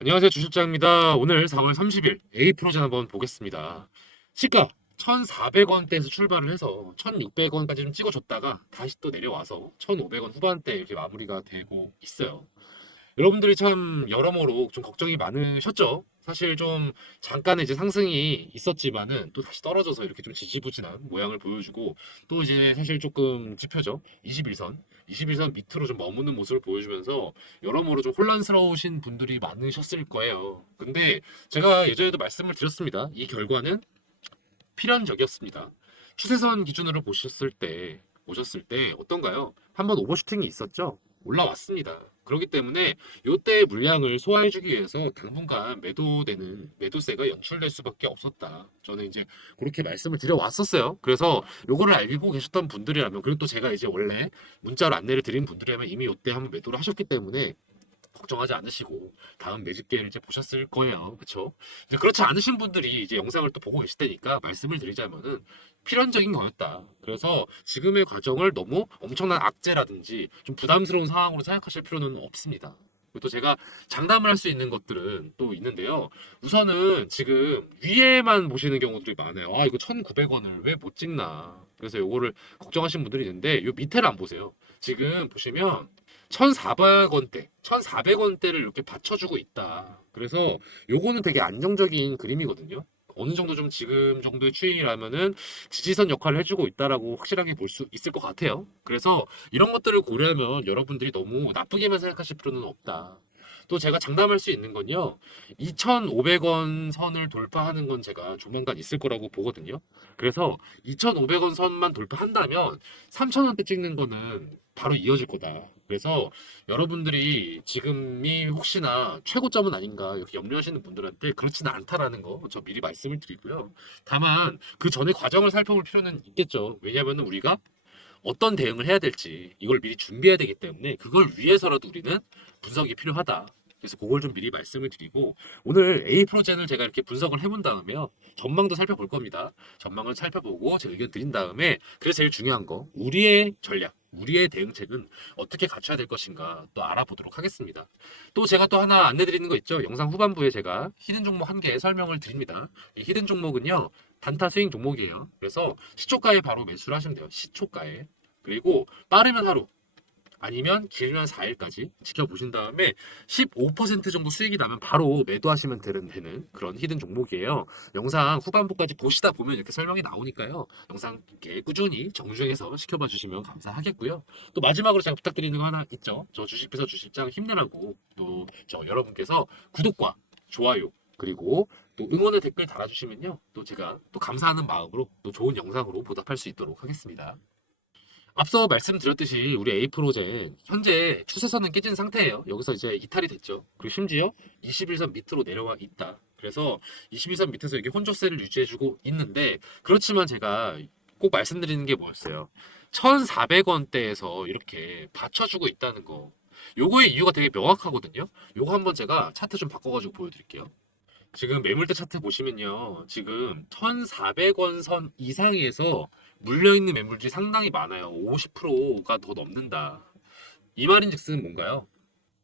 안녕하세요. 주식장입니다. 오늘 4월 30일 A프로젠 한번 보겠습니다. 시가 1,400원대에서 출발을 해서 1,600원까지 좀 찍어줬다가 다시 또 내려와서 1,500원 후반대 이렇게 마무리가 되고 있어요. 여러분들이 참 여러모로 좀 걱정이 많으셨죠? 사실 좀 잠깐의 이제 상승이 있었지만은 또 다시 떨어져서 이렇게 좀 지지부진한 모양을 보여주고 또 이제 사실 조금 지표죠. 21선. 21선 밑으로 좀 머무는 모습을 보여주면서 여러모로 좀 혼란스러우신 분들이 많으셨을 거예요. 근데 제가 예전에도 말씀을 드렸습니다. 이 결과는 필연적이었습니다. 추세선 기준으로 보셨을 때 어떤가요? 한번 오버슈팅이 있었죠? 올라왔습니다. 그렇기 때문에 이때 물량을 소화해주기 위해서 당분간 매도세가 연출될 수밖에 없었다. 저는 이제 그렇게 말씀을 드려왔었어요. 그래서 요거를 알고 계셨던 분들이라면, 그리고 또 제가 이제 원래 문자로 안내를 드린 분들이라면 이미 이때 한번 매도를 하셨기 때문에 걱정하지 않으시고 다음 매집 기회를 이제 보셨을 거예요. 그렇죠? 이제 그렇지 않으신 분들이 이제 영상을 또 보고 계실 테니까 말씀을 드리자면은 필연적인 거였다. 그래서 지금의 과정을 너무 엄청난 악재라든지 좀 부담스러운 상황으로 생각하실 필요는 없습니다. 그리고 또 제가 장담을 할 수 있는 것들은 또 있는데요. 우선은 지금 위에만 보시는 경우들이 많아요. 아, 이거 1,900원을 왜 못 찍나. 그래서 요거를 걱정하시는 분들이 있는데 요 밑에를 안 보세요. 지금 보시면 1,400원대, 1,400원대를 이렇게 받쳐주고 있다. 그래서 요거는 되게 안정적인 그림이거든요. 어느 정도 좀 지금 정도의 추이라면은 지지선 역할을 해주고 있다라고 확실하게 볼 수 있을 것 같아요. 그래서 이런 것들을 고려하면 여러분들이 너무 나쁘게만 생각하실 필요는 없다. 또 제가 장담할 수 있는 건요, 2,500원 선을 돌파하는 건 제가 조만간 있을 거라고 보거든요. 그래서 2,500원 선만 돌파한다면 3,000원대 찍는 거는 바로 이어질 거다. 그래서 여러분들이 지금이 혹시나 최고점은 아닌가 이렇게 염려하시는 분들한테 그렇지는 않다라는 거 저 미리 말씀을 드리고요. 다만 그 전에 과정을 살펴볼 필요는 있겠죠. 왜냐하면 우리가 어떤 대응을 해야 될지 이걸 미리 준비해야 되기 때문에 그걸 위해서라도 우리는 분석이 필요하다. 그래서 그걸 좀 미리 말씀을 드리고, 오늘 A 프로젠을 제가 이렇게 분석을 해본 다음에요, 전망도 살펴볼 겁니다. 전망을 살펴보고 제 의견 드린 다음에, 그래서 제일 중요한 거, 우리의 전략, 우리의 대응책은 어떻게 갖춰야 될 것인가 또 알아보도록 하겠습니다. 또 제가 또 하나 안내드리는 거 있죠. 영상 후반부에 제가 히든 종목 한 개 설명을 드립니다. 이 히든 종목은요, 단타 스윙 종목이에요. 그래서 시초가에 바로 매수를 하시면 돼요. 시초가에. 그리고 빠르면 하루, 아니면 길면 4일까지 지켜보신 다음에 15% 정도 수익이 나면 바로 매도하시면 되는 그런 히든 종목이에요. 영상 후반부까지 보시다 보면 이렇게 설명이 나오니까요. 영상 이렇게 꾸준히 정주행해서 지켜봐 주시면 감사하겠고요. 또 마지막으로 제가 부탁드리는 거 하나 있죠. 저 주식회사 주식장 힘내라고 또 저 여러분께서 구독과 좋아요, 그리고 또 응원의 댓글 달아주시면요, 또 제가 또 감사하는 마음으로 또 좋은 영상으로 보답할 수 있도록 하겠습니다. 앞서 말씀드렸듯이 우리 에이프로젠 현재 추세선은 깨진 상태예요. 여기서 이제 이탈이 됐죠. 그리고 심지어 21선 밑으로 내려와 있다. 그래서 21선 밑에서 이렇게 혼조세를 유지해주고 있는데, 그렇지만 제가 꼭 말씀드리는 게 뭐였어요? 1,400원대에서 이렇게 받쳐주고 있다는 거. 요거의 이유가 되게 명확하거든요. 요거 한번 제가 차트 좀 바꿔가지고 보여드릴게요. 지금 매물대 차트 보시면요, 지금 1,400원 선 이상에서 물려있는 매물들이 상당히 많아요. 50%가 더 넘는다. 이 말인즉슨 뭔가요?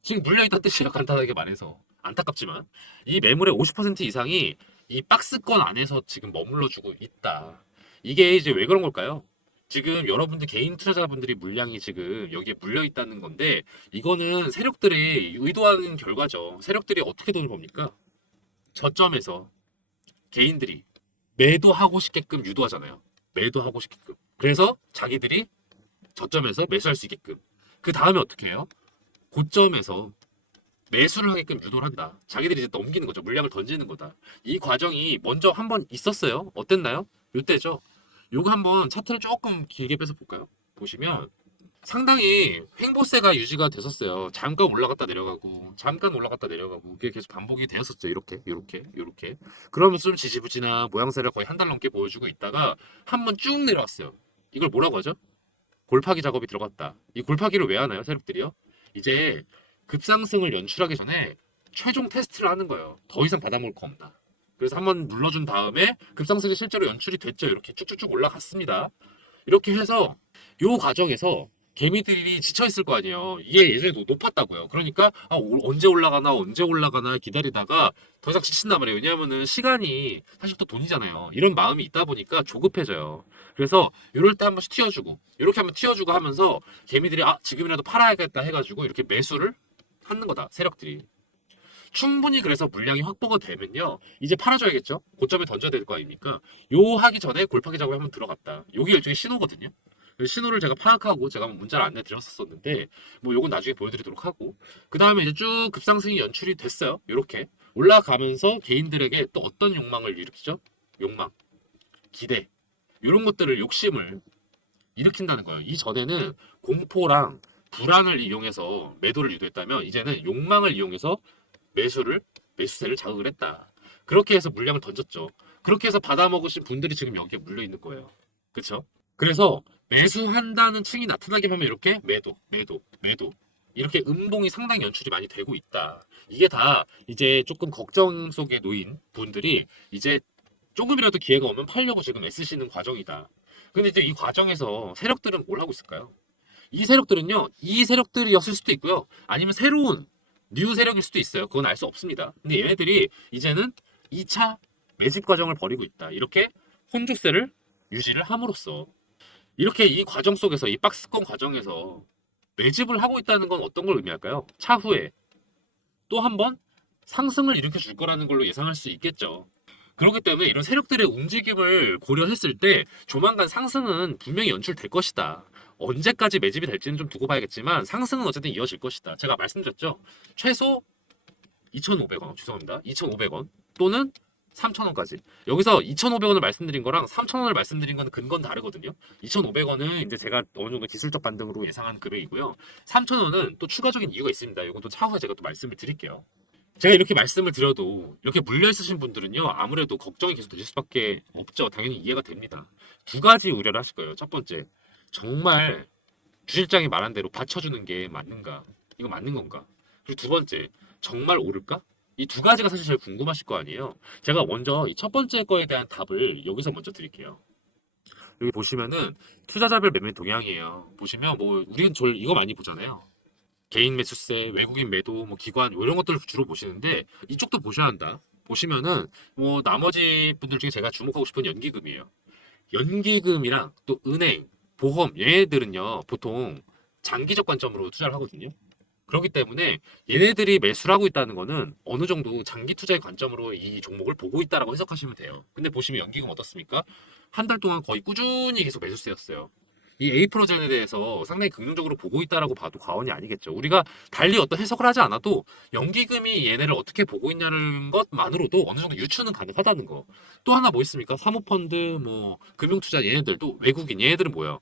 지금 물려있다는 뜻이에요. 간단하게 말해서. 안타깝지만 이 매물의 50% 이상이 이 박스권 안에서 지금 머물러주고 있다. 이게 이제 왜 그런 걸까요? 지금 여러분들 개인 투자자분들이 물량이 지금 여기에 물려 있다는 건데, 이거는 세력들이 의도하는 결과죠. 세력들이 어떻게 돈을 법니까? 저점에서 개인들이 매도하고 싶게끔 유도하잖아요. 매도하고 싶게끔. 그래서 자기들이 저점에서 매수할 수 있게끔. 그 다음에 어떻게 해요? 고점에서 매수를 하게끔 유도를 한다. 자기들이 이제 넘기는 거죠. 물량을 던지는 거다. 이 과정이 먼저 한번 있었어요. 어땠나요? 요때죠. 요거 한번 차트를 조금 길게 빼서 볼까요? 보시면 상당히 횡보세가 유지가 됐었어요. 잠깐 올라갔다 내려가고, 잠깐 올라갔다 내려가고, 그게 계속 반복이 되었었죠. 이렇게, 이렇게, 이렇게. 그러면서 좀 지지부진한 모양새를 거의 한 달 넘게 보여주고 있다가 한번 쭉 내려왔어요. 이걸 뭐라고 하죠? 골파기 작업이 들어갔다. 이 골파기를 왜 하나요, 세력들이요? 이제 급상승을 연출하기 전에 최종 테스트를 하는 거예요. 더 이상 받아먹을 거 없나. 그래서 한번 눌러준 다음에 급상승이 실제로 연출이 됐죠. 이렇게 쭉쭉쭉 올라갔습니다. 이렇게 해서 요 과정에서 개미들이 지쳐있을 거 아니에요. 이게 예전에 높았다고요. 그러니까 언제 올라가나 언제 올라가나 기다리다가 더 이상 지친단 말이에요. 왜냐하면은 시간이 사실 또 돈이잖아요. 이런 마음이 있다 보니까 조급해져요. 그래서 이럴 때 한 번씩 튀어주고 이렇게 한번 튀어주고 하면서 개미들이 지금이라도 팔아야겠다 해가지고 이렇게 매수를 하는 거다. 세력들이. 충분히 그래서 물량이 확보가 되면요. 이제 팔아줘야겠죠. 고점에 던져야 될 거 아닙니까? 요 하기 전에 골파기 작업에 한번 들어갔다. 요게 일종의 신호거든요. 그 신호를 제가 파악하고 제가 한번 문자를 안내 드렸었는데 뭐 요건 나중에 보여드리도록 하고 그 다음에 이제 쭉 급상승이 연출이 됐어요. 요렇게 올라가면서 개인들에게 또 어떤 욕망을 일으키죠? 욕망, 기대 이런 것들을 욕심을 일으킨다는 거예요. 이전에는 공포랑 불안을 이용해서 매도를 유도했다면 이제는 욕망을 이용해서 매수세를 자극을 했다. 그렇게 해서 물량을 던졌죠. 그렇게 해서 받아먹으신 분들이 지금 여기에 물려 있는 거예요. 그렇죠? 그래서 매수한다는 층이 나타나게 하면 이렇게 매도 이렇게 음봉이 상당히 연출이 많이 되고 있다. 이게 다 이제 조금 걱정 속에 놓인 분들이 이제 조금이라도 기회가 오면 팔려고 지금 애쓰시는 과정이다. 근데 이제 이 과정에서 세력들은 뭘 하고 있을까요? 이 세력들은요, 이 세력들이었을 수도 있고요. 아니면 새로운 뉴 세력일 수도 있어요. 그건 알 수 없습니다. 근데 얘네들이 이제는 2차 매집 과정을 벌이고 있다. 이렇게 혼조세를 유지를 함으로써 이렇게 이 과정 속에서 이 박스권 과정에서 매집을 하고 있다는 건 어떤 걸 의미할까요? 차후에 또 한 번 상승을 일으켜 줄 거라는 걸로 예상할 수 있겠죠. 그렇기 때문에 이런 세력들의 움직임을 고려했을 때 조만간 상승은 분명히 연출될 것이다. 언제까지 매집이 될지는 좀 두고 봐야겠지만 상승은 어쨌든 이어질 것이다. 제가 말씀드렸죠. 최소 2,500원, 죄송합니다. 2,500원 또는 3,000원까지. 여기서 2,500원을 말씀드린 거랑 3,000원을 말씀드린 건 근거는 다르거든요. 2,500원은 이제 제가 어느 정도 기술적 반등으로 예상한 금액이고요. 3,000원은 또 추가적인 이유가 있습니다. 이건 또 차후에 제가 또 말씀을 드릴게요. 제가 이렇게 말씀을 드려도 이렇게 물려 있으신 분들은요 아무래도 걱정이 계속 되실 수밖에 없죠. 당연히 이해가 됩니다. 두 가지 우려를 하실 거예요. 첫 번째, 정말 주실장이 말한 대로 받쳐주는 게 맞는가? 이거 맞는 건가? 그리고 두 번째, 정말 오를까? 이 두 가지가 사실 제일 궁금하실 거 아니에요. 제가 먼저 이 첫 번째 거에 대한 답을 여기서 먼저 드릴게요. 여기 보시면은 투자자별 매매 동향이에요. 보시면 뭐 우리는 이거 많이 보잖아요. 개인 매수세, 외국인 매도, 뭐 기관 이런 것들을 주로 보시는데 이쪽도 보셔야 한다. 보시면은 뭐 나머지 분들 중에 제가 주목하고 싶은 연기금이에요. 연기금이랑 또 은행, 보험 얘네들은요 보통 장기적 관점으로 투자를 하거든요. 그렇기 때문에 얘네들이 매수를 하고 있다는 거는 어느 정도 장기 투자의 관점으로 이 종목을 보고 있다라고 해석하시면 돼요. 근데 보시면 연기금 어떻습니까? 한 달 동안 거의 꾸준히 계속 매수세였어요. 이 A프로젠에 대해서 상당히 긍정적으로 보고 있다라고 봐도 과언이 아니겠죠. 우리가 달리 어떤 해석을 하지 않아도 연기금이 얘네를 어떻게 보고 있냐는 것만으로도 어느 정도 유추는 가능하다는 거. 또 하나 뭐 있습니까? 사모펀드, 뭐 금융투자 얘네들도 외국인 얘네들은 뭐예요?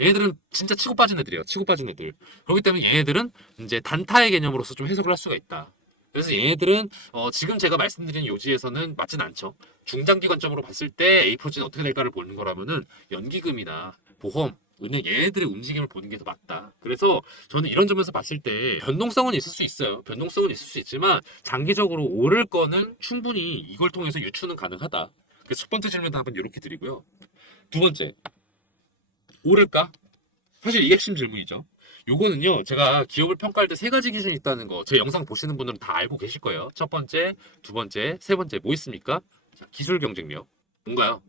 얘네들은 진짜 치고 빠진 애들이에요. 치고 빠진 애들. 그렇기 때문에 얘네들은 이제 단타의 개념으로서 좀 해석을 할 수가 있다. 그래서 얘네들은 지금 제가 말씀드린 요지에서는 맞진 않죠. 중장기 관점으로 봤을 때 A프로젠이 어떻게 될까를 보는 거라면은 연기금이나 보험, 은행 얘네들의 움직임을 보는 게 더 맞다. 그래서 저는 이런 점에서 봤을 때 변동성은 있을 수 있어요. 변동성은 있을 수 있지만 장기적으로 오를 거는 충분히 이걸 통해서 유추는 가능하다. 그래서 첫 번째 질문 답은 이렇게 드리고요. 두 번째, 오를까? 사실 이게 핵심 질문이죠. 요거는요, 제가 기업을 평가할 때 세 가지 기준이 있다는 거, 제 영상 보시는 분들은 다 알고 계실 거예요. 첫 번째, 두 번째, 세 번째, 뭐 있습니까? 자, 기술 경쟁력. 뭔가요?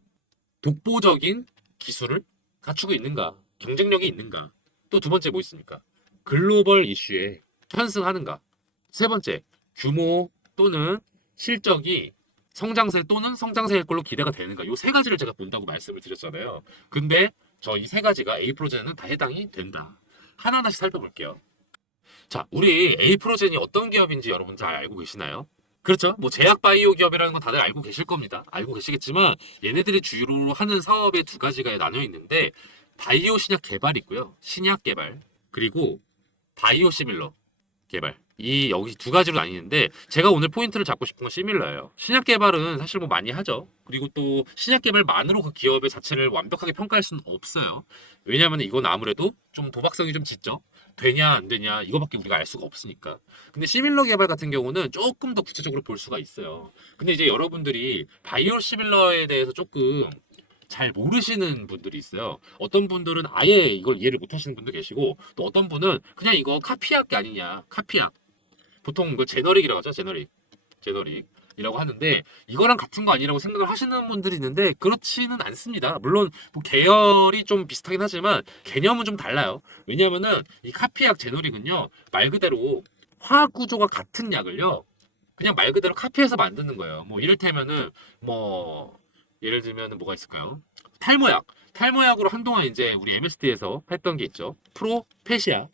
독보적인 기술을 갖추고 있는가? 경쟁력이 있는가? 또 두 번째 뭐 있습니까? 글로벌 이슈에 편승하는가? 세 번째, 규모 또는 실적이 성장세 또는 성장세일 걸로 기대가 되는가? 요 세 가지를 제가 본다고 말씀을 드렸잖아요. 근데 저 이 세 가지가 A 프로젠은 다 해당이 된다. 하나하나씩 살펴볼게요. 자, 우리 A 프로젠이 어떤 기업인지 여러분 잘 알고 계시나요? 그렇죠. 뭐 제약 바이오 기업이라는 건 다들 알고 계실 겁니다. 알고 계시겠지만 얘네들이 주로 하는 사업의 두 가지가 나뉘어 있는데 바이오 신약 개발이 있고요. 신약 개발 그리고 바이오 시밀러 개발. 이 여기 두 가지로 나뉘는데 제가 오늘 포인트를 잡고 싶은 건 시밀러예요. 신약 개발은 사실 뭐 많이 하죠. 그리고 또 신약 개발만으로 그 기업의 자체를 완벽하게 평가할 수는 없어요. 왜냐하면 이건 아무래도 좀 도박성이 좀 짙죠. 되냐 안 되냐 이거밖에 우리가 알 수가 없으니까. 근데 시밀러 개발 같은 경우는 조금 더 구체적으로 볼 수가 있어요. 근데 이제 여러분들이 바이오 시밀러에 대해서 조금 잘 모르시는 분들이 있어요. 어떤 분들은 아예 이걸 이해를 못 하시는 분도 계시고, 또 어떤 분은 그냥 이거 카피약 아니냐, 카피약. 보통 이거 제너릭이라고 하죠, 제너릭이라고 하는데, 이거랑 같은 거 아니라고 생각을 하시는 분들이 있는데 그렇지는 않습니다. 물론 뭐 계열이 좀 비슷하긴 하지만 개념은 좀 달라요. 왜냐하면은 이 카피약 제너릭은요, 말 그대로 화학 구조가 같은 약을요, 그냥 말 그대로 카피해서 만드는 거예요. 뭐 이를테면은 뭐 예를 들면은 뭐가 있을까요? 탈모약. 탈모약으로 한동안 이제 우리 MSD에서 했던 게 있죠. 프로페시아.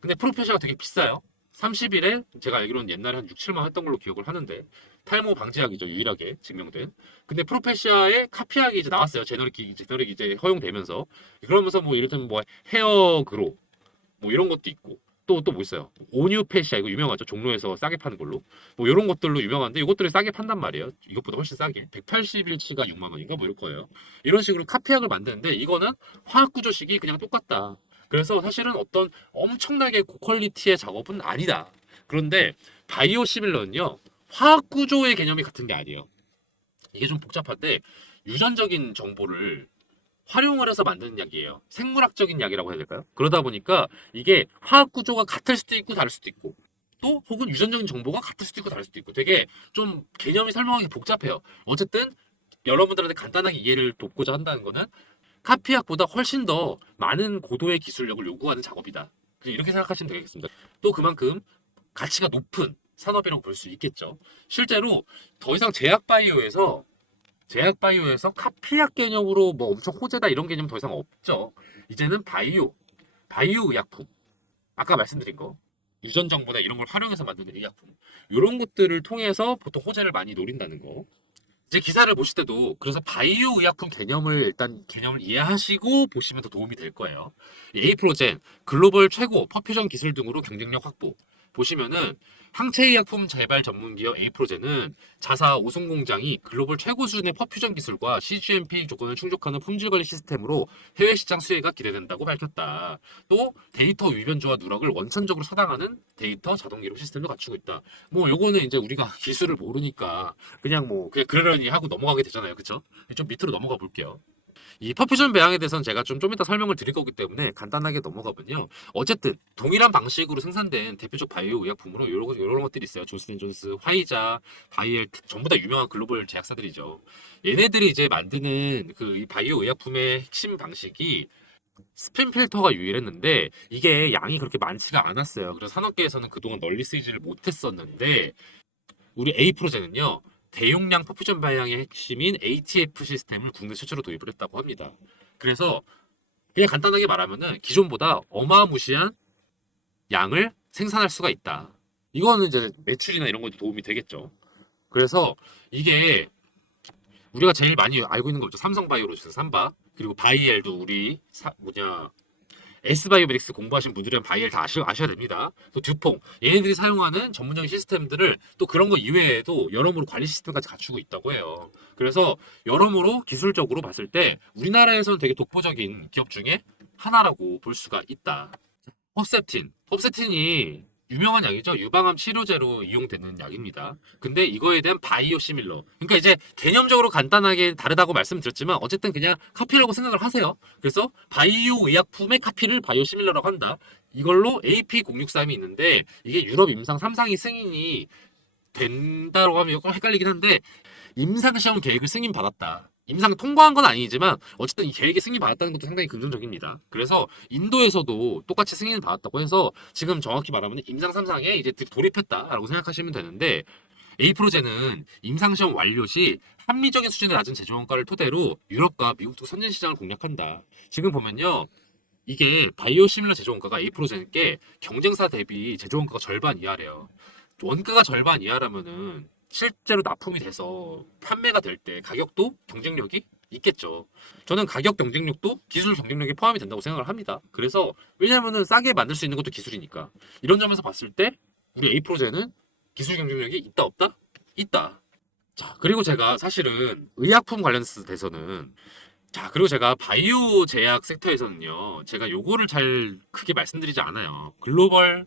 근데 프로페시아가 되게 비싸요. 30일에 제가 알기로는 옛날에 한 6, 7만 했던 걸로 기억을 하는데, 탈모 방지약이죠. 유일하게 증명된. 근데 프로페시아의 카피약이 이제 나왔어요. 제너릭 이제 허용되면서. 그러면서 뭐 이를테면 뭐 헤어 그로 뭐 이런 것도 있고, 또 뭐 있어요? 오뉴페시아, 이거 유명하죠. 종로에서 싸게 파는 걸로. 뭐 이런 것들로 유명한데, 이것들을 싸게 판단 말이에요. 이것보다 훨씬 싸게. 180일치가 6만 원인가 뭐 이럴 거예요. 이런 식으로 카피약을 만드는데, 이거는 화학 구조식이 그냥 똑같다. 그래서 사실은 어떤 엄청나게 고퀄리티의 작업은 아니다. 그런데 바이오 시밀러는요, 화학 구조의 개념이 같은 게 아니에요. 이게 좀 복잡한데, 유전적인 정보를 활용을 해서 만드는 약이에요. 생물학적인 약이라고 해야 될까요? 그러다 보니까 이게 화학 구조가 같을 수도 있고 다를 수도 있고, 또 혹은 유전적인 정보가 같을 수도 있고 다를 수도 있고, 되게 좀 개념이 설명하기 복잡해요. 어쨌든 여러분들한테 간단하게 이해를 돕고자 한다는 거는, 카피약보다 훨씬 더 많은 고도의 기술력을 요구하는 작업이다. 이렇게 생각하시면 되겠습니다. 또 그만큼 가치가 높은 산업이라고 볼 수 있겠죠. 실제로 더 이상 제약바이오에서 카피약 개념으로 뭐 엄청 호재다 이런 개념 더 이상 없죠. 이제는 바이오 의약품. 아까 말씀드린 거. 유전 정보나 이런 걸 활용해서 만드는 의약품. 이런 것들을 통해서 보통 호재를 많이 노린다는 거. 이제 기사를 보실 때도 그래서 바이오 의약품 개념을 일단 개념을 이해하시고 보시면 더 도움이 될 거예요. 에이프로젠, 글로벌 최고 퍼퓨전 기술 등으로 경쟁력 확보. 보시면은 항체의약품 재발 전문 기업 에이프로젠은 자사 오sun 공장이 글로벌 최고 수준의 퍼퓨전 기술과 CGMP 조건을 충족하는 품질 관리 시스템으로 해외 시장 수혜가 기대된다고 밝혔다. 또 데이터 위변조와 누락을 원천적으로 차단하는 데이터 자동 기록 시스템도 갖추고 있다. 뭐 요거는 이제 우리가 기술을 모르니까 그냥 뭐 그냥 그러려니 하고 넘어가게 되잖아요. 그쵸? 좀 밑으로 넘어가 볼게요. 이 퍼퓨전 배양에 대해서는 제가 좀 이따 설명을 드릴 거기 때문에 간단하게 넘어가면요. 어쨌든 동일한 방식으로 생산된 대표적 바이오 의약품으로 이런 것들이 있어요. 존슨앤존스, 화이자, 바이엘 전부 다 유명한 글로벌 제약사들이죠. 얘네들이 이제 만드는 그 이 바이오 의약품의 핵심 방식이 스핀 필터가 유일했는데, 이게 양이 그렇게 많지가 않았어요. 그래서 산업계에서는 그동안 널리 쓰이지를 못했었는데, 우리 에이프로젠은요, 대용량 퍼퓨전 방향의 핵심인 ATF 시스템을 국내 최초로 도입을 했다고 합니다. 그래서 그냥 간단하게 말하면은 기존보다 어마무시한 양을 생산할 수가 있다. 이거는 이제 매출이나 이런 것도 도움이 되겠죠. 그래서 이게 우리가 제일 많이 알고 있는 거죠. 삼성바이오로스, 삼바. 그리고 바이엘도 우리 S바이오메딕스 공부하신 분들은 바이엘 다 아셔야 됩니다. 또 듀퐁, 얘네들이 사용하는 전문적인 시스템들을 또 그런 거 이외에도 여러모로 관리 시스템까지 갖추고 있다고 해요. 그래서 여러모로 기술적으로 봤을 때 우리나라에서는 되게 독보적인 기업 중에 하나라고 볼 수가 있다. 헙셉틴이 유명한 약이죠. 유방암 치료제로 이용되는 약입니다. 근데 이거에 대한 바이오 시밀러. 그러니까 이제 개념적으로 간단하게 다르다고 말씀드렸지만 어쨌든 그냥 카피라고 생각을 하세요. 그래서 바이오 의약품의 카피를 바이오 시밀러라고 한다. 이걸로 AP063이 있는데 이게 유럽 임상 3상이 승인이 된다고 하면 조금 헷갈리긴 한데, 임상시험 계획을 승인받았다. 임상 통과한 건 아니지만 어쨌든 이 계획에 승인받았다는 것도 상당히 긍정적입니다. 그래서 인도에서도 똑같이 승인을 받았다고 해서 지금 정확히 말하면 임상 3상에 이제 돌입했다라고 생각하시면 되는데, 에이프로젠은 임상시험 완료 시 합리적인 수준의 낮은 제조원가를 토대로 유럽과 미국도 선진 시장을 공략한다. 지금 보면요, 이게 바이오 시밀러 제조원가가 에이프로젠께 경쟁사 대비 제조원가가 절반 이하래요. 원가가 절반 이하라면은 실제로 납품이 돼서 판매가 될 때 가격도 경쟁력이 있겠죠. 저는 가격 경쟁력도 기술 경쟁력에 포함이 된다고 생각을 합니다. 그래서 왜냐면은 싸게 만들 수 있는 것도 기술이니까. 이런 점에서 봤을 때 우리 에이프로젠은 기술 경쟁력이 있다 없다? 있다. 자, 그리고 제가 사실은 의약품 관련돼서는, 자, 그리고 제가 바이오 제약 섹터에서는요, 제가 요거를 잘 크게 말씀드리지 않아요. 글로벌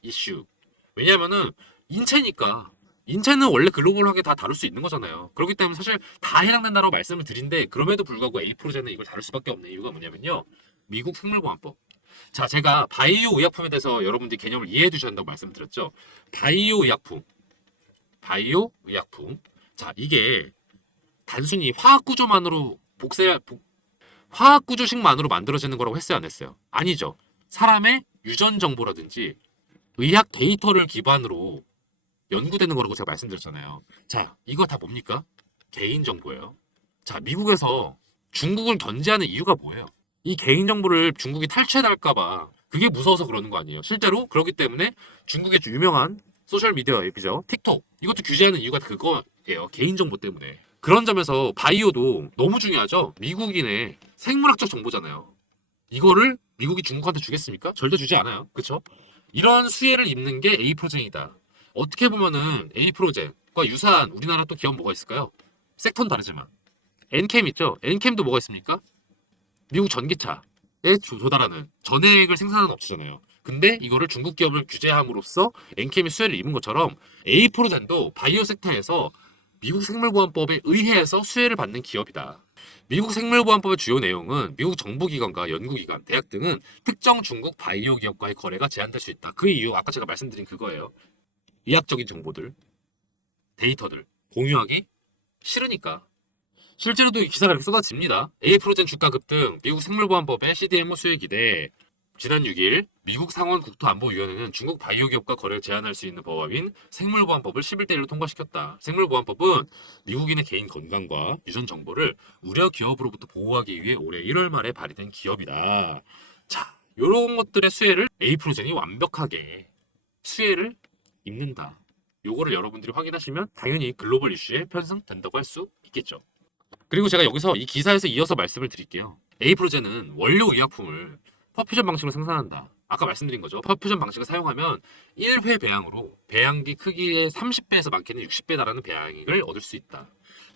이슈. 왜냐면은 인체니까 인체는 원래 글로벌하게 다 다룰 수 있는 거잖아요. 그렇기 때문에 사실 다 해당된다고 말씀을 드린데 그럼에도 불구하고 A 프로제는 이걸 다룰 수밖에 없는 이유가 뭐냐면요. 미국 생물보안법. 자, 제가 바이오 의약품에 대해서 여러분들이 개념을 이해해 주셔야 한다고 말씀드렸죠. 바이오 의약품. 바이오 의약품. 자, 이게 단순히 화학 구조만으로 화학 구조식만으로 만들어지는 거라고 했어요, 안 했어요? 아니죠. 사람의 유전 정보라든지 의학 데이터를 기반으로 연구되는 거라고 제가 말씀드렸잖아요. 자, 이거 다 뭡니까? 개인 정보예요. 자, 미국에서 중국을 견제하는 이유가 뭐예요? 이 개인 정보를 중국이 탈취해달까봐 그게 무서워서 그러는 거 아니에요? 실제로 그렇기 때문에 중국의 유명한 소셜 미디어 앱이죠. 틱톡. 이것도 규제하는 이유가 그거예요. 개인 정보 때문에. 그런 점에서 바이오도 너무 중요하죠. 미국인의 생물학적 정보잖아요. 이거를 미국이 중국한테 주겠습니까? 절대 주지 않아요. 그쵸? 이런 수혜를 입는 게 A 프로젠이다. 어떻게 보면은 A 프로젠과 유사한 우리나라 또 기업 뭐가 있을까요? 섹터는 다르지만 엔캠 있죠? 엔캠도 뭐가 있습니까? 미국 전기차에 조달하는 전해액을 생산하는 업체잖아요. 근데 이거를 중국 기업을 규제함으로써 엔캠이 수혜를 입은 것처럼 A 프로젠도 바이오 섹터에서 미국 생물보안법에 의해서 수혜를 받는 기업이다. 미국 생물보안법의 주요 내용은 미국 정부기관과 연구기관, 대학 등은 특정 중국 바이오 기업과의 거래가 제한될 수 있다. 그 이유 아까 제가 말씀드린 그거예요. 의학적인 정보들, 데이터들 공유하기 싫으니까. 실제로도 이 기사가 이렇게 쏟아집니다. A 프로젠 주가 급등, 미국 생물보안법의 CDMO 수혜 기대. 지난 6일 미국 상원 국토안보위원회는 중국 바이오 기업과 거래를 제한할 수 있는 법안인 생물보안법을 11대 1로 통과시켰다. 생물보안법은 미국인의 개인 건강과 유전 정보를 우려 기업으로부터 보호하기 위해 올해 1월 말에 발의된 기업이다. 자, 이런 것들의 수혜를 A 프로젠이 완벽하게 수혜를 입는다. 요거를 여러분들이 확인하시면 당연히 글로벌 이슈에 편승된다고 할 수 있겠죠. 그리고 제가 여기서 이 기사에서 이어서 말씀을 드릴게요. A 프로젠은 원료 의약품을 퍼퓨전 방식으로 생산한다. 아까 말씀드린 거죠. 퍼퓨전 방식을 사용하면 1회 배양으로 배양기 크기의 30배에서 많게는 60배 달하는 배양액을 얻을 수 있다.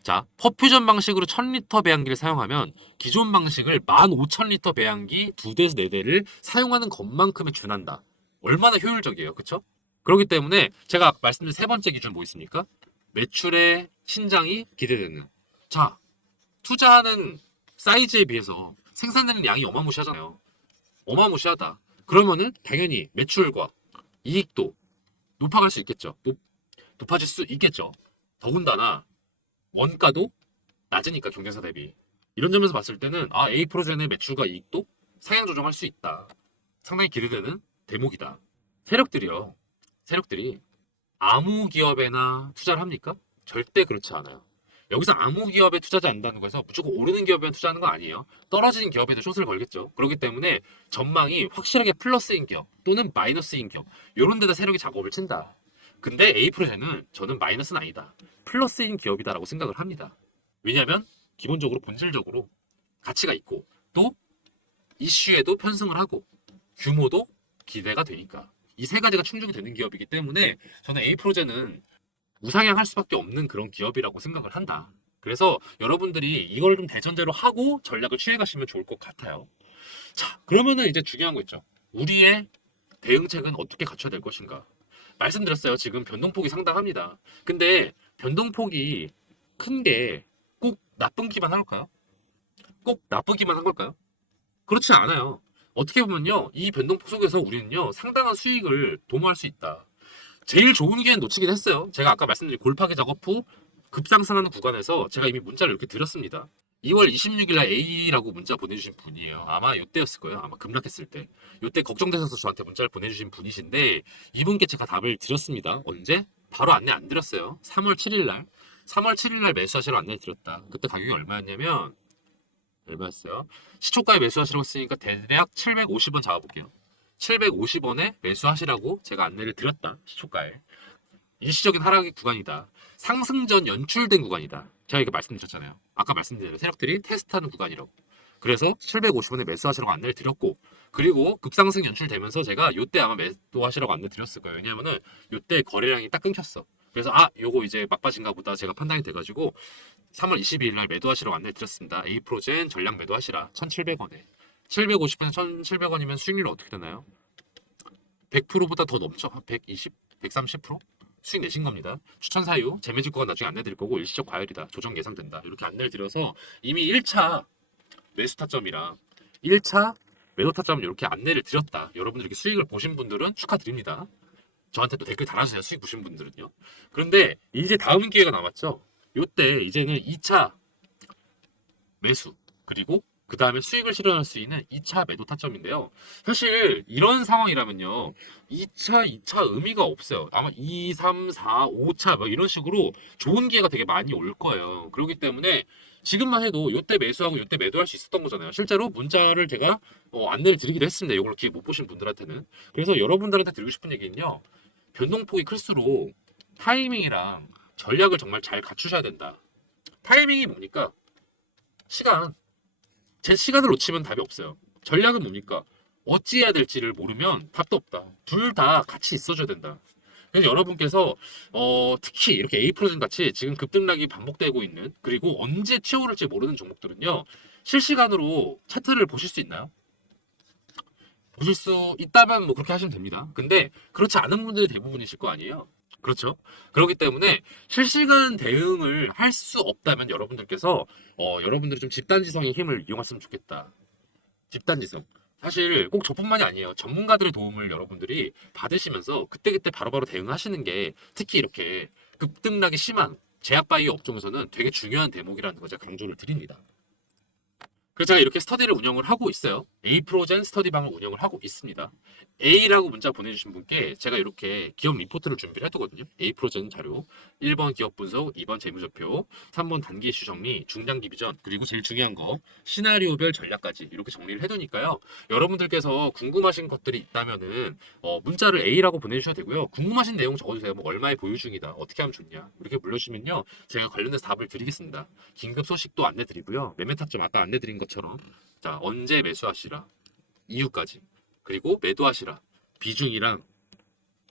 자, 퍼퓨전 방식으로 1000리터 배양기를 사용하면 기존 방식을 15,000리터 배양기 2대에서 4대를 사용하는 것만큼에 준한다. 얼마나 효율적이에요. 그쵸? 그렇기 때문에 제가 말씀드린 세 번째 기준 뭐 있습니까? 매출의 신장이 기대되는. 자, 투자하는 사이즈에 비해서 생산되는 양이 어마무시하잖아요. 어마무시하다. 그러면은 당연히 매출과 이익도 높아갈 수 있겠죠. 높아질 수 있겠죠. 더군다나 원가도 낮으니까 경쟁사 대비. 이런 점에서 봤을 때는 A 프로젠의 매출과 이익도 상향 조정할 수 있다. 상당히 기대되는 대목이다. 세력들이 아무 기업에나 투자를 합니까? 절대 그렇지 않아요. 여기서 아무 기업에 투자하지 않는다는 거에서 무조건 오르는 기업에 투자하는 거 아니에요. 떨어지는 기업에도 숏을 걸겠죠. 그렇기 때문에 전망이 확실하게 플러스인 기업 또는 마이너스인 기업 이런 데다 세력이 작업을 친다. 근데 A 프로제는 저는 마이너스는 아니다. 플러스인 기업이다라고 생각을 합니다. 왜냐하면 기본적으로 본질적으로 가치가 있고 또 이슈에도 편승을 하고 규모도 기대가 되니까 이 세 가지가 충족이 되는 기업이기 때문에 저는 A 프로제는 우상향할 수밖에 없는 그런 기업이라고 생각을 한다. 그래서 여러분들이 이걸 좀 대전제로 하고 전략을 취해가시면 좋을 것 같아요. 자, 그러면은 이제 중요한 거 있죠. 우리의 대응책은 어떻게 갖춰야 될 것인가? 말씀드렸어요. 지금 변동폭이 상당합니다. 근데 변동폭이 큰 게 꼭 나쁘기만 할까요? 꼭 나쁘기만 한 걸까요? 그렇지 않아요. 어떻게 보면요. 이 변동폭 속에서 우리는요. 상당한 수익을 도모할 수 있다. 제일 좋은 기회는 놓치긴 했어요. 제가 아까 말씀드린 골파기 작업 후 급상승하는 구간에서 제가 이미 문자를 이렇게 드렸습니다. 2월 26일 날 A라고 문자 보내주신 분이에요. 아마 이때였을 거예요. 아마 급락했을 때. 이때 걱정되셔서 저한테 문자를 보내주신 분이신데 이분께 제가 답을 드렸습니다. 언제? 바로 안내 안 드렸어요. 3월 7일 날. 3월 7일 날 매수하시러 안내 드렸다. 그때 가격이 얼마였냐면 얼마였어요? 시초가에 매수하시라고 했으니까 대략 750원 잡아볼게요. 750원에 매수하시라고 제가 안내를 드렸다. 시초가에. 일시적인 하락의 구간이다. 상승전 연출된 구간이다. 제가 이렇게 말씀드렸잖아요. 아까 말씀드린 대로 세력들이 테스트하는 구간이라고. 그래서 750원에 매수하시라고 안내를 드렸고 그리고 급상승 연출되면서 제가 요때 아마 매도하시라고 안내 드렸을 거예요. 왜냐면은 요때 거래량이 딱 끊겼어. 그래서 요거 이제 막바지인가 보다 제가 판단이 돼가지고 3월 22일 날 매도하시라고 안내 드렸습니다. A 프로젠 전량 매도하시라. 1,700원에. 750원에 1,700원이면 수익률이 어떻게 되나요? 100%보다 더 넘죠. 한 120, 130%? 수익 내신 겁니다. 추천 사유, 재매직 구간 나중에 안내 드릴 거고 일시적 과열이다. 조정 예상된다. 이렇게 안내를 드려서 이미 1차 매수 타점이랑 1차 매도 타점을 이렇게 안내를 드렸다. 여러분들 이렇게 수익을 보신 분들은 축하드립니다. 저한테 또 댓글 달아주세요. 수익 보신 분들은요. 그런데 이제 다음 기회가 남았죠. 요때 이제는 2차 매수 그리고 그 다음에 수익을 실현할 수 있는 2차 매도 타점인데요. 사실 이런 상황이라면요. 2차 의미가 없어요. 아마 2, 3, 4, 5차 뭐 이런 식으로 좋은 기회가 되게 많이 올 거예요. 그렇기 때문에 지금만 해도 요때 매수하고 요때 매도할 수 있었던 거잖아요. 실제로 문자를 제가 안내를 드리기도 했습니다. 이걸 기회 못 보신 분들한테는. 그래서 여러분들한테 드리고 싶은 얘기는요. 변동폭이 클수록 타이밍이랑 전략을 정말 잘 갖추셔야 된다. 타이밍이 뭡니까? 시간. 제 시간을 놓치면 답이 없어요. 전략은 뭡니까? 어찌해야 될지를 모르면 답도 없다. 둘 다 같이 있어줘야 된다. 그래서 여러분께서 특히 이렇게 A 프로젝트 같이 지금 급등락이 반복되고 있는 그리고 언제 튀어오를지 모르는 종목들은요. 실시간으로 차트를 보실 수 있나요? 보실 수 있다면 뭐 그렇게 하시면 됩니다. 근데 그렇지 않은 분들이 대부분이실 거 아니에요. 그렇죠? 그렇기 때문에 실시간 대응을 할 수 없다면 여러분들께서 여러분들이 좀 집단지성의 힘을 이용했으면 좋겠다. 집단지성. 사실 꼭 저뿐만이 아니에요. 전문가들의 도움을 여러분들이 받으시면서 그때그때 바로바로 대응하시는 게 특히 이렇게 급등락이 심한 제약바이오 업종에서는 되게 중요한 대목이라는 거 제가 강조를 드립니다. 그래서 제가 이렇게 스터디를 운영을 하고 있어요. A프로젠 스터디방을 운영을 하고 있습니다. A라고 문자 보내주신 분께 제가 이렇게 기업 리포트를 준비를 해두거든요. A프로젠 자료, 1번 기업 분석, 2번 재무제표, 3번 단기 이슈 정리, 중장기 비전, 그리고 제일 중요한 거 시나리오별 전략까지 이렇게 정리를 해두니까요. 여러분들께서 궁금하신 것들이 있다면은 문자를 A라고 보내주셔도 되고요. 궁금하신 내용 적어주세요. 뭐 얼마에 보유 중이다, 어떻게 하면 좋냐 이렇게 물려주시면요. 제가 관련해서 답을 드리겠습니다. 긴급 소식도 안내드리고요. 매매 타점 아까 안내드린 것처럼 자 언제 매수하시라 이유까지 그리고 매도하시라 비중이랑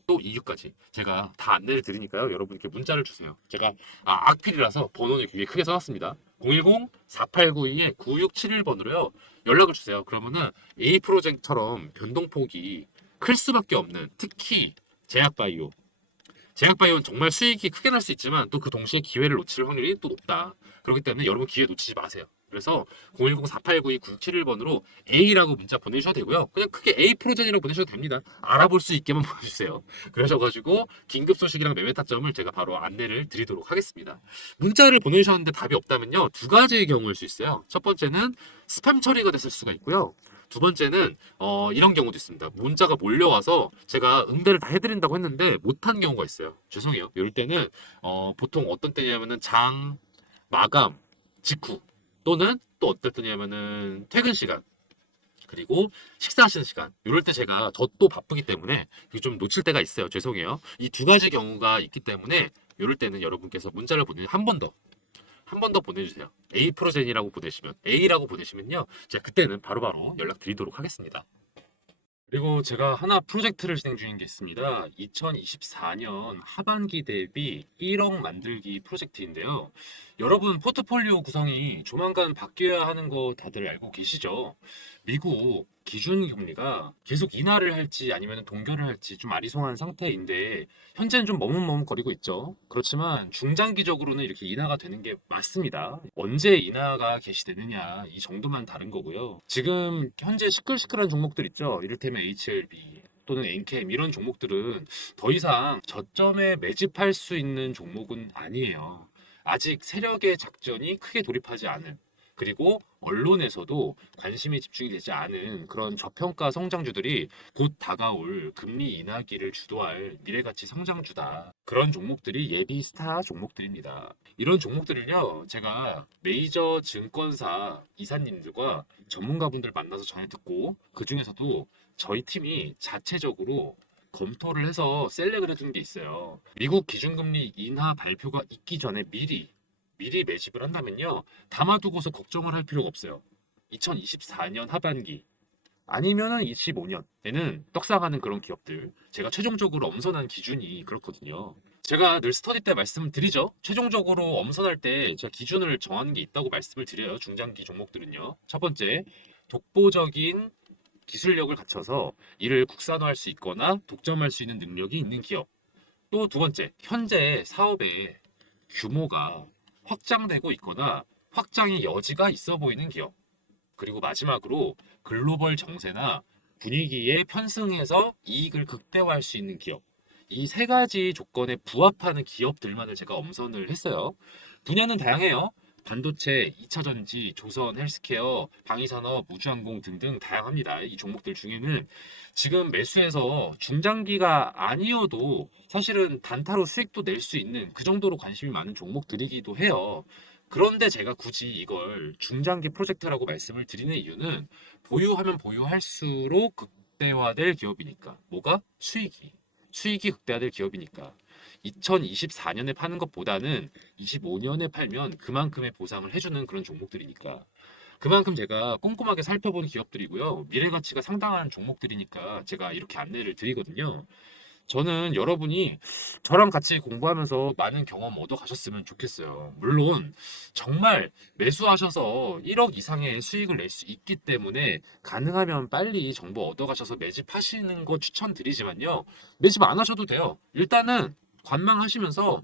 또 이유까지 제가 다 안내를 드리니까요. 여러분께 문자를 주세요. 제가 악필이라서 번호는 굉장히 크게 써놨습니다. 010-4892-9671번으로요. 연락을 주세요. 그러면은 A 프로젝트처럼 변동폭이 클 수밖에 없는 특히 제약바이오 제약바이오는 정말 수익이 크게 날 수 있지만 또 그 동시에 기회를 놓칠 확률이 또 높다. 그렇기 때문에 여러분 기회 놓치지 마세요. 그래서 010-4892-9671번으로 A라고 문자 보내주셔도 되고요. 그냥 크게 A 프로젠이라고 보내셔도 됩니다. 알아볼 수 있게만 보내주세요. 그러셔가지고 긴급 소식이랑 매매 타점을 제가 바로 안내를 드리도록 하겠습니다. 문자를 보내주셨는데 답이 없다면요. 두 가지의 경우일 수 있어요. 첫 번째는 스팸 처리가 됐을 수가 있고요. 두 번째는 이런 경우도 있습니다. 문자가 몰려와서 제가 응대를 다 해드린다고 했는데 못한 경우가 있어요. 죄송해요. 이럴 때는 보통 어떤 때냐면은 장 마감 직후 또는 또 어떨 때냐면은 퇴근 시간 그리고 식사하시는 시간 이럴 때 제가 저 또 바쁘기 때문에 좀 놓칠 때가 있어요. 죄송해요. 이 두 가지 경우가 있기 때문에 이럴 때는 여러분께서 문자를 보내 한 번 더 보내주세요. A 프로젠이라고 보내시면 A라고 보내시면요. 제가 그때는 바로바로 연락드리도록 하겠습니다. 그리고 제가 하나 프로젝트를 진행 중인 게 있습니다. 2024년 하반기 대비 1억 만들기 프로젝트인데요. 여러분 포트폴리오 구성이 조만간 바뀌어야 하는 거 다들 알고 계시죠? 미국 기준금리가 계속 인하를 할지 아니면 동결을 할지 좀 아리송한 상태인데 현재는 좀 머뭇머뭇거리고 있죠. 그렇지만 중장기적으로는 이렇게 인하가 되는 게 맞습니다. 언제 인하가 개시되느냐 이 정도만 다른 거고요. 지금 현재 시끌시끌한 종목들 있죠. 이를테면 HLB 또는 엔캠 이런 종목들은 더 이상 저점에 매집할 수 있는 종목은 아니에요. 아직 세력의 작전이 크게 돌입하지 않은 그리고 언론에서도 관심이 집중이 되지 않은 그런 저평가 성장주들이 곧 다가올 금리 인하기를 주도할 미래가치 성장주다. 그런 종목들이 예비 스타 종목들입니다. 이런 종목들을요, 제가 메이저 증권사 이사님들과 전문가분들 만나서 전해 듣고 그 중에서도 저희 팀이 자체적으로 검토를 해서 셀렉을 해둔 게 있어요. 미국 기준금리 인하 발표가 있기 전에 미리 매집을 한다면요. 담아두고서 걱정을 할 필요가 없어요. 2024년 하반기 아니면은 25년에는 떡상하는 그런 기업들 제가 최종적으로 엄선한 기준이 그렇거든요. 제가 늘 스터디 때 말씀을 드리죠. 최종적으로 엄선할 때 제가 기준을 정하는 게 있다고 말씀을 드려요. 중장기 종목들은요. 첫 번째, 독보적인 기술력을 갖춰서 이를 국산화할 수 있거나 독점할 수 있는 능력이 있는 기업. 또 두 번째, 현재 사업의 규모가 확장되고 있거나 확장의 여지가 있어 보이는 기업. 그리고 마지막으로 글로벌 정세나 분위기에 편승해서 이익을 극대화할 수 있는 기업. 이 세 가지 조건에 부합하는 기업들만을 제가 엄선을 했어요. 분야는 다양해요. 반도체, 2차 전지, 조선, 헬스케어, 방위산업, 우주항공 등등 다양합니다. 이 종목들 중에는 지금 매수해서 중장기가 아니어도 사실은 단타로 수익도 낼 수 있는 그 정도로 관심이 많은 종목들이기도 해요. 그런데 제가 굳이 이걸 중장기 프로젝트라고 말씀을 드리는 이유는 보유하면 보유할수록 극대화될 기업이니까. 뭐가? 수익이. 수익이 극대화될 기업이니까. 2024년에 파는 것보다는 25년에 팔면 그만큼의 보상을 해주는 그런 종목들이니까. 그만큼 제가 꼼꼼하게 살펴본 기업들이고요. 미래 가치가 상당한 종목들이니까 제가 이렇게 안내를 드리거든요. 저는 여러분이 저랑 같이 공부하면서 많은 경험 얻어 가셨으면 좋겠어요. 물론 정말 매수하셔서 1억 이상의 수익을 낼 수 있기 때문에 가능하면 빨리 정보 얻어 가셔서 매집하시는 거 추천드리지만요. 매집 안 하셔도 돼요. 일단은 관망하시면서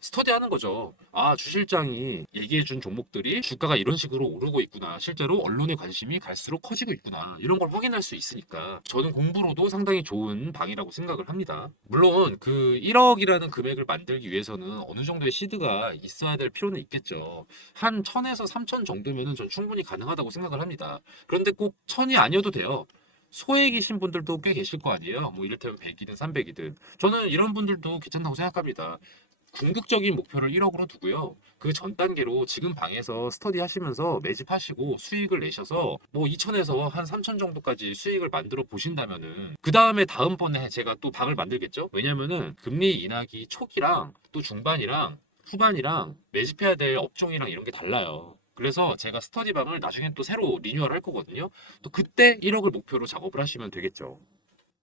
스터디 하는 거죠. 주 실장이 얘기해 준 종목들이 주가가 이런 식으로 오르고 있구나. 실제로 언론의 관심이 갈수록 커지고 있구나. 이런 걸 확인할 수 있으니까 저는 공부로도 상당히 좋은 방이라고 생각을 합니다. 물론 그 1억이라는 금액을 만들기 위해서는 어느 정도의 시드가 있어야 될 필요는 있겠죠. 한 1000에서 3000 정도면은 전 충분히 가능하다고 생각을 합니다. 그런데 꼭 1000이 아니어도 돼요. 소액이신 분들도 꽤 계실 거 아니에요. 뭐 이를테면 100이든 300이든. 저는 이런 분들도 괜찮다고 생각합니다. 궁극적인 목표를 1억으로 두고요. 그 전 단계로 지금 방에서 스터디 하시면서 매집하시고 수익을 내셔서 뭐 2천에서 한 3천 정도까지 수익을 만들어 보신다면은 그 다음에 다음번에 제가 또 방을 만들겠죠? 왜냐면은 금리 인하기 초기랑 또 중반이랑 후반이랑 매집해야 될 업종이랑 이런 게 달라요. 그래서 제가 스터디방을 나중에 또 새로 리뉴얼 할 거거든요. 또 그때 1억을 목표로 작업을 하시면 되겠죠.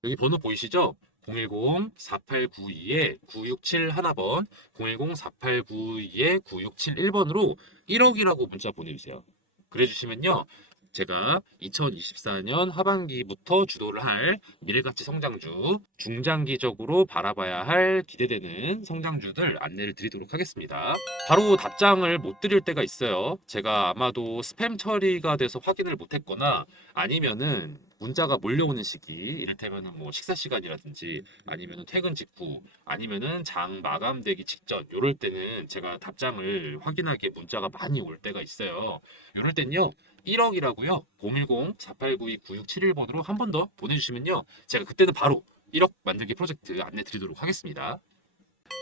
여기 번호 보이시죠? 010-4892-9671번, 010-4892-9671번으로 1억이라고 문자 보내주세요. 그래 주시면요. 제가 2024년 하반기부터 주도를 할 미래가치 성장주, 중장기적으로 바라봐야 할 기대되는 성장주들 안내를 드리도록 하겠습니다. 바로 답장을 못 드릴 때가 있어요. 제가 아마도 스팸 처리가 돼서 확인을 못했거나 아니면은 문자가 몰려오는 시기, 이를테면은 뭐 식사 시간이라든지 아니면은 퇴근 직후 아니면은 장 마감되기 직전, 요럴 때는 제가 답장을 확인하기에 문자가 많이 올 때가 있어요. 요럴 땐요. 1억이라고요. 010-4892-9671번으로 한 번 더 보내주시면요. 제가 그때는 바로 1억 만들기 프로젝트 안내 드리도록 하겠습니다.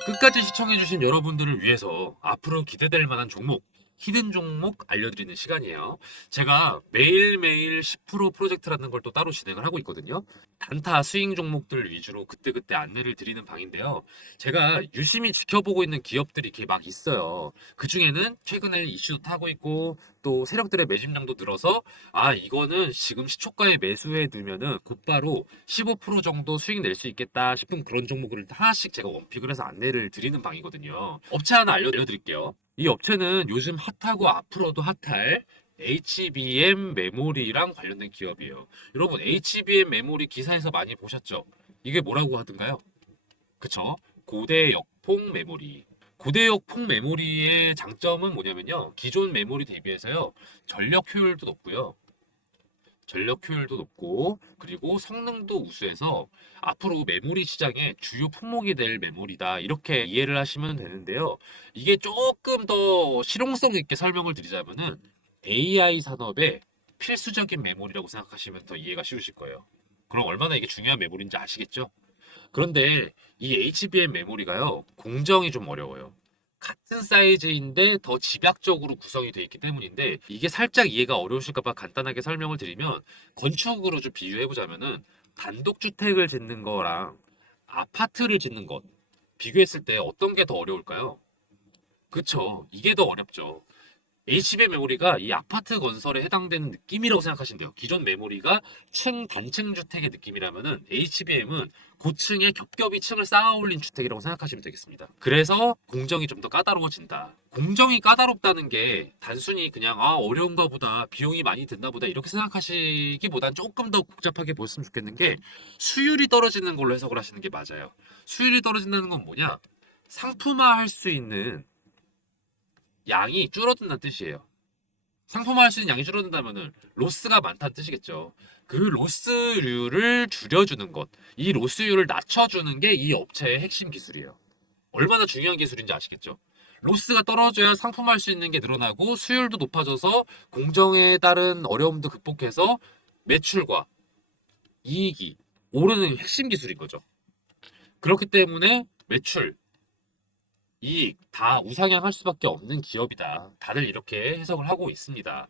끝까지 시청해주신 여러분들을 위해서 앞으로 기대될 만한 종목, 히든 종목 알려드리는 시간이에요. 제가 매일매일 10% 프로젝트라는 걸 또 따로 진행을 하고 있거든요. 단타 스윙 종목들 위주로 그때그때 안내를 드리는 방인데요. 제가 유심히 지켜보고 있는 기업들이 이렇게 막 있어요. 그 중에는 최근에 이슈도 타고 있고 또 세력들의 매집량도 늘어서 이거는 지금 시초가에 매수해 두면은 곧바로 15% 정도 수익 낼 수 있겠다 싶은 그런 종목을 하나씩 제가 원픽을 해서 안내를 드리는 방이거든요. 업체 하나 알려드릴게요. 이 업체는 요즘 핫하고 앞으로도 핫할 HBM 메모리랑 관련된 기업이에요. 여러분, HBM 메모리 기사에서 많이 보셨죠? 이게 뭐라고 하던가요? 그쵸? 고대역폭 메모리. 고대역폭 메모리의 장점은 뭐냐면요. 기존 메모리 대비해서요. 전력 효율도 높고요. 전력 효율도 높고 그리고 성능도 우수해서 앞으로 메모리 시장의 주요 품목이 될 메모리다 이렇게 이해를 하시면 되는데요. 이게 조금 더 실용성 있게 설명을 드리자면은 AI 산업의 필수적인 메모리라고 생각하시면 더 이해가 쉬우실 거예요. 그럼 얼마나 이게 중요한 메모리인지 아시겠죠? 그런데 이 HBM 메모리가요, 공정이 좀 어려워요. 같은 사이즈인데 더 집약적으로 구성이 되어 있기 때문인데 이게 살짝 이해가 어려우실까 봐 간단하게 설명을 드리면 건축으로 좀 비유해 보자면은 단독주택을 짓는 거랑 아파트를 짓는 것 비교했을 때 어떤 게 더 어려울까요? 그쵸. 이게 더 어렵죠. HBM 메모리가 이 아파트 건설에 해당되는 느낌이라고 생각하시면 돼요. 기존 메모리가 단층 주택의 느낌이라면은 HBM은 고층에 겹겹이 층을 쌓아 올린 주택이라고 생각하시면 되겠습니다. 그래서 공정이 좀 더 까다로워진다. 공정이 까다롭다는 게 단순히 그냥 어려운가 보다, 비용이 많이 든다 보다 이렇게 생각하시기보단 조금 더 복잡하게 보셨으면 좋겠는 게 수율이 떨어지는 걸로 해석을 하시는 게 맞아요. 수율이 떨어진다는 건 뭐냐? 상품화할 수 있는 양이 줄어든다는 뜻이에요. 상품화할 수 있는 양이 줄어든다면은 로스가 많다는 뜻이겠죠. 그 로스율을 줄여주는 것, 이 로스율을 낮춰주는 게 이 업체의 핵심 기술이에요. 얼마나 중요한 기술인지 아시겠죠? 로스가 떨어져야 상품화할 수 있는 게 늘어나고 수율도 높아져서 공정에 따른 어려움도 극복해서 매출과 이익이 오르는 핵심 기술인 거죠. 그렇기 때문에 매출, 이익 다 우상향할 수밖에 없는 기업이다. 다들 이렇게 해석을 하고 있습니다.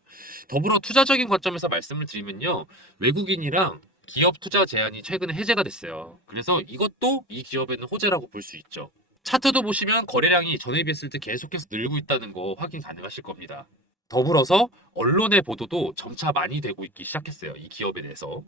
더불어 투자적인 관점에서 말씀을 드리면요. 외국인이랑 기업 투자 제한이 최근에 해제가 됐어요. 그래서 이것도 이 기업에는 호재라고 볼 수 있죠. 차트도 보시면 거래량이 전에 비했을 때 계속해서 늘고 있다는 거 확인 가능하실 겁니다. 더불어서 언론의 보도도 점차 많이 되고 있기 시작했어요. 이 기업에 대해서.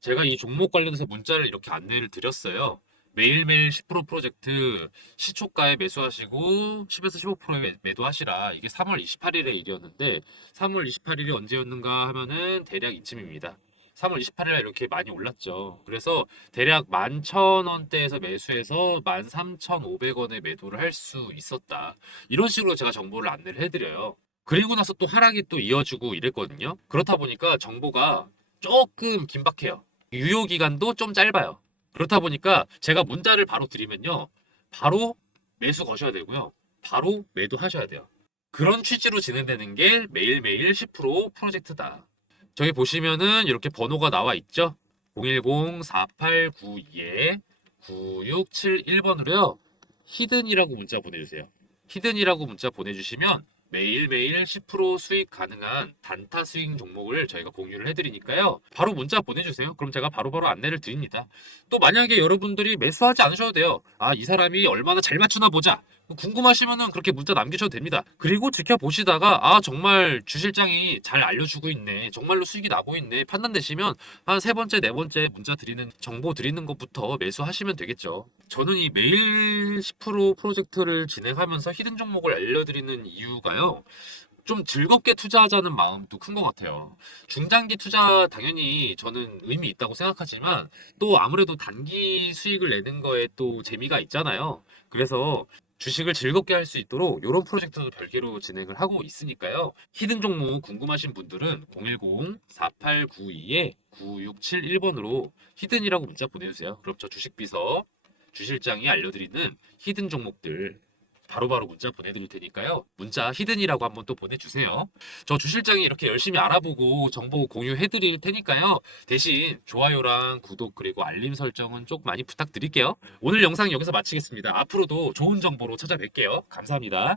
제가 이 종목 관련해서 문자를 이렇게 안내를 드렸어요. 매일매일 10% 프로젝트 시초가에 매수하시고 10에서 15%에 매도하시라. 이게 3월 28일의 일이었는데 3월 28일이 언제였는가 하면은 대략 이쯤입니다. 3월 28일에 이렇게 많이 올랐죠. 그래서 대략 11,000원대에서 매수해서 13,500원에 매도를 할 수 있었다. 이런 식으로 제가 정보를 안내를 해드려요. 그리고 나서 또 하락이 또 이어지고 이랬거든요. 그렇다 보니까 정보가 조금 긴박해요. 유효 기간도 좀 짧아요. 그렇다 보니까 제가 문자를 바로 드리면요. 바로 매수 거셔야 되고요. 바로 매도하셔야 돼요. 그런 취지로 진행되는 게 매일매일 10% 프로젝트다. 저기 보시면은 이렇게 번호가 나와 있죠. 010-4892-9671번으로요. 히든이라고 문자 보내주세요. 히든이라고 문자 보내주시면 매일매일 10% 수익 가능한 단타 스윙 종목을 저희가 공유를 해드리니까요. 바로 문자 보내주세요. 그럼 제가 바로바로 안내를 드립니다. 또 만약에 여러분들이 매수하지 않으셔도 돼요. 이 사람이 얼마나 잘 맞추나 보자. 궁금하시면은 그렇게 문자 남기셔도 됩니다. 그리고 지켜보시다가 정말 주 실장이 잘 알려주고 있네. 정말로 수익이 나고 있네. 판단되시면 한 세 번째, 네 번째 문자 드리는 정보 드리는 것부터 매수하시면 되겠죠. 저는 이 매일 10% 프로젝트를 진행하면서 히든 종목을 알려드리는 이유가요. 좀 즐겁게 투자하자는 마음도 큰 것 같아요. 중장기 투자 당연히 저는 의미 있다고 생각하지만 또 아무래도 단기 수익을 내는 거에 또 재미가 있잖아요. 그래서 주식을 즐겁게 할 수 있도록 이런 프로젝트도 별개로 진행을 하고 있으니까요. 히든 종목 궁금하신 분들은 010-4892-9671번으로 히든이라고 문자 보내주세요. 그럼 저 주식비서 주실장이 알려드리는 히든 종목들 바로바로 문자 보내드릴 테니까요. 문자 히든이라고 한번 또 보내주세요. 저 주실장이 이렇게 열심히 알아보고 정보 공유해드릴 테니까요. 대신 좋아요랑 구독 그리고 알림 설정은 좀 많이 부탁드릴게요. 오늘 영상 여기서 마치겠습니다. 앞으로도 좋은 정보로 찾아뵐게요. 감사합니다.